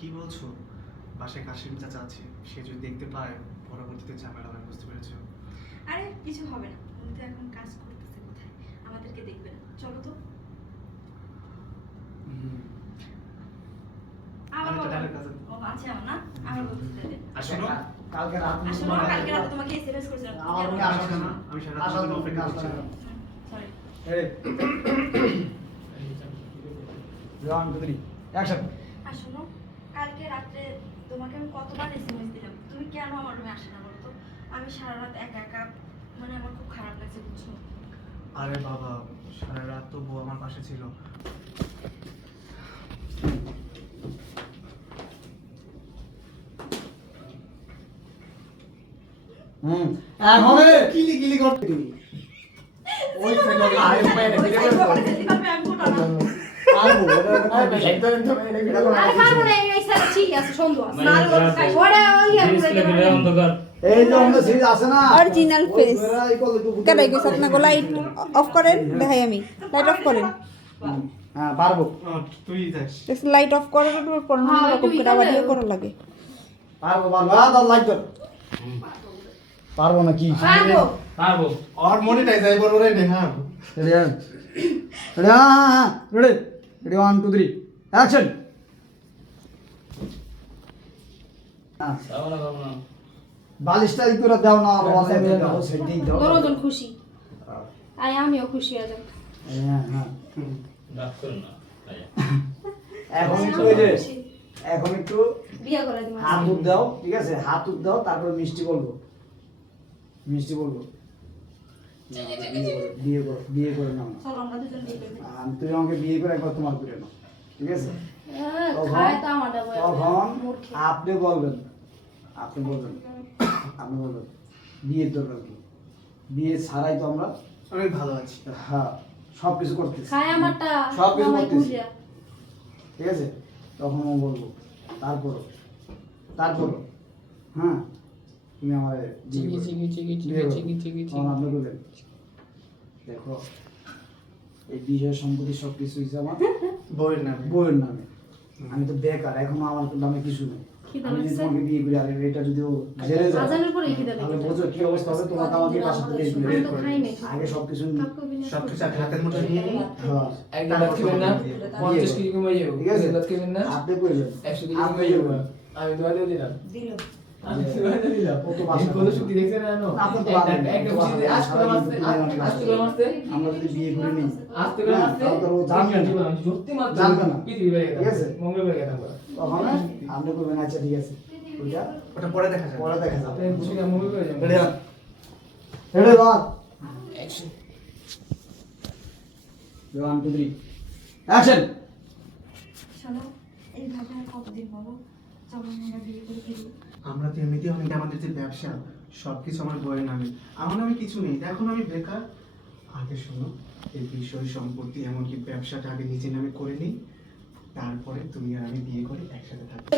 কি বলছো? বাসায় কাশিম চাচা আছে, সে যদি দেখতে পায় পরবর্তীতে ঝামেলা হবে, বুঝতে পেরেছো? আরে কিছু হবে না, উনি তো এখন কাজ করতেছে কোথায়, আমাদেরকে দেখবে না। চলো তো। আবার আরেকটা বলো। dialogue আছে। ও আচ্ছা না, আবার বলতে দেবে। আর শোনো, কালকে রাত আসলে কালকে রাতে তোমাকে এসএমএস করেছিলাম। আমার তুমি রুমে কেন আসো আসছো না। না? আমি সারা রাত জন্য অপেক্ষা করছিলাম। সরি। এই রন দুই অ্যাকশন আর শোনো, কালকে রাতে তোমাকে আমি কতবার এসএমএস দিলাম, তুমি কেন আমার রুমে আসে না বলো তো? আমি সারা রাত একা একা, মানে আমার খুব খারাপ লাগছে, বুঝছো? আরে বাবা, সারা রাত তো বউ আমার পাশে ছিল। এখন কিলি কিলি করতে ওই ফেলো আই মেরে ওই ভিডিও সাইড করো করে সেলফি করবে, আমি ফটো না। পারবো এটা একদম তো এটা ভিডিও করো আরে পারবো না, এই স্যার ঠিক আছে, সুন্দর আছে। মারো গাই। ওরে ইয়া করে অন্ধকার এই যে আমাদের সিরিজ আছে না Original face. কেডাই কইছ আপনাকে লাইট অফ করেন দেখাই আমি লাইট অফ করেন হ্যাঁ পারবো তুই যাস। দেখছ লাইট অফ করার পর হ্যাঁ, রকম একটু করে আবার ইয়ে ইয়ে করা লাগে পারবো দাও লাইক কর পারবো না কি পারবো। পারবো আর মনিটাইজ আইবো রে নেহা। রেডি রেডি হ্যাঁ রেডি রেডি 1 2 3 অ্যাকশন পারবো না বালিশটা ই করে দাও না ওয়ালে দাও সেটিং দাও দরজন খুশি আই আমিও খুশি হয়ে যাব। হ্যাঁ হ্যাঁ ডাক করো না আয়া এখন একটু ওই যে এখন একটু বিয়া করে দিমা। হাত উঠ দাও ঠিক আছে হাত উঠ দাও তারপর মিষ্টি বলবো বিয়ে করে নাও চলো আমরা দুজন বিয়ে করে ফেলি। তুমি আমাকে বিয়ে করে একবার তোমার করে নাও ঠিক আছে খায় তো আমারটা বয়। তখন মূর্খে। আপনি বলবেন বিয়ের দরকার কি বিয়ে ছাড়াই তো আমরা অনেক ভালো আছি। হ্যাঁ সব কিছু করতেছি খায় আমারটা সব কিছু জামাই করতেছি। খুঁজিয়া। ঠিক আছে তখন ও বলবো তারপর হ্যাঁ তুমি আমার আপনি বলবেন দেখো এই বিষয় সম্পত্তি সব কিছু হয়েছে আমার বউয়ের নামে। বউয়ের নামে আমি তো বেকার এখনো আমার নামে কিছু নেই খিদে আমি যদি লাগছে? তোমাকে বিয়ে করি আর এটা যদি ও জেলে যায় আজানের পরে খিদে তাহলে লেগেছে। বোঝো কি অবস্থা হবে তোমাকে আমাকে বাসা থেকে বের করে আমি দিবে। তো খাই নাই। আগে সব কিছু কাকু বিনা সবকিছু এক হাতের মধ্যে নিয়ে নিই। হ্যাঁ একদিন রাত খেবেন না 50 কেজি কমে যাবো ঠিক আছে রাত খেবেন না আপনি কইবেন 100 কেজি কমে যাবো আমি তোমাদের দিলাম আমি তোমাদের দিলাম ও তো বাসা কত শক্তি দেখছেন না আপনার তো বাসা নেই। একটা শক্তি আস্তে করে মারতে আস্তে করে মারতে আমরা যদি বিয়ে করে নিই আস্তে করে মারতে তাহলে তো ও জানবে না যুক্তি মারতে জানবে না। পৃথিবী বেড়ে ঠিক আছে? গেছে মঙ্গল বেড়ে গেছে তখন আপনি করবেন আচ্ছা ঠিক আছে ওইটা ওটা পরে দেখা যাবে। পরে দেখা আপনি যাবে বুঝে মঙ্গল বেড়ে যাবে রেডি রেডি বল অ্যাকশন 1 2 3 অ্যাকশন শোনো, এইভাবে আর কতদিন বলো? চলো আমরা বিয়ে করে ফেলি। আমরা তো এমনিতেই অনেক আমাদের যে ব্যবসা সবকিছু আমার বউয়ের নামে, আমার নামে কিছু নেই। এখন আমি বেকার। আগে শোনো, এই বিষয় সম্পত্তি এমনকি ব্যবসাটা আগে নিজের নামে করে নিই, তারপরে তুমি আর আমি বিয়ে করে একসাথে থাকবো।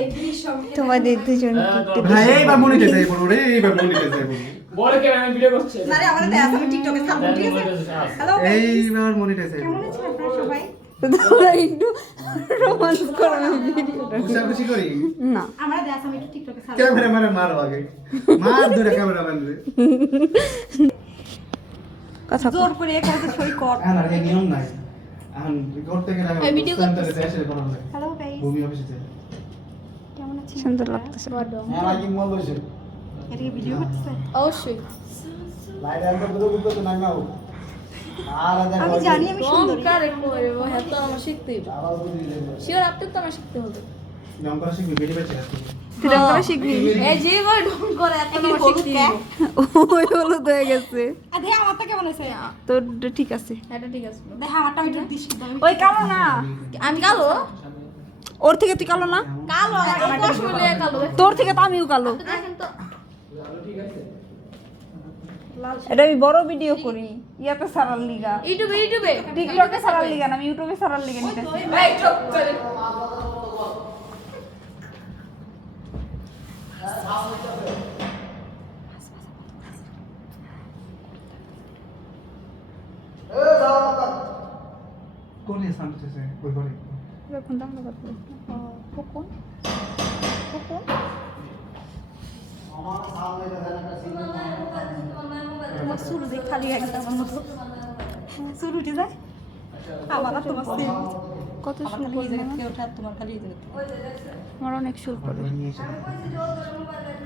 এই দৃশ্য তোমাদের দুজন ভাই এইবার মনিটাইজ আইবো রে, এইবার মনিটাইজ আইবো। বড় কে আমি ভিডিও করছি আরে আমাদের দেয়া আছে, আমি টিকটকে ছাড়বো, ঠিক আছে? হ্যালো এইবার মনিটাইজ আইবো। কেমন আছেন আপনারা সবাই? তোমরা একটু রোমান্স করো না ভিডিওটা খুশি করি। না আমরা দেয়া আছে, আমি একটু টিকটকে ছাড়বো। ক্যামেরাম্যানে মারো আগে, মার ধরে ক্যামেরাম্যান রে। কথা জোর করে একাতে সই কর। না এই নিয়ম নাই। এখন করতে গেলে আমি এই ভিডিও সেন্টারে যাই, সেটা করা লাগে। হ্যালো গাইস, ভূমি অফিসে যাই। কেমন আছেন? সুন্দর লাগতেছে হ্যাঁ লাগি মল হইছে এটা কি ভিডিও করতেছে? অবশ্যই লাইট একদম বুঝো বুঝো না নাও আর আদা আমি জানি আমি সুন্দরী। কারে কইরে বহে তো আমার শিখতেই হবে। আবার বুঝি দেব শিওর আপনি তো আমার শিখতে হবে। নাম করা শিখবি, বেটি বেঁচে আসবি। তুই রং করা শিখবি এই যে বড় ঢং করে এত আমার শিখতে হবে। ওই হলুদ হয়ে গেছে দেখে আমারটা কেমন আছে? তোর ঠিক আছে এটা ঠিক আছে। দেখে আমারটা আমি একটু দিস কিন্তু আমি ওই কালো না আমি কালো ওর থেকে তুই কালো না কালো আমার কষ্ট হলে কালো তোর থেকে তো আমিও কালো দেখেন তো এটা আমি বড় ভিডিও করি ইয়াতে সারার লিগা ইউটিউবে টিকটকে সারার লিগা না আমি ইউটিউবে সারার লিগা নিতেছি ভাই চুপ করে এ যাও কোন স্থান থেকে ওই ঘরে? এখন দাম করতে খোকন খোকন তোমার চুল দিয়ে খালি একদম আমার মতো চুল উঠে যায় আমার আর তোমার কত চুল পড়ে আমার অনেক চুল পড়ে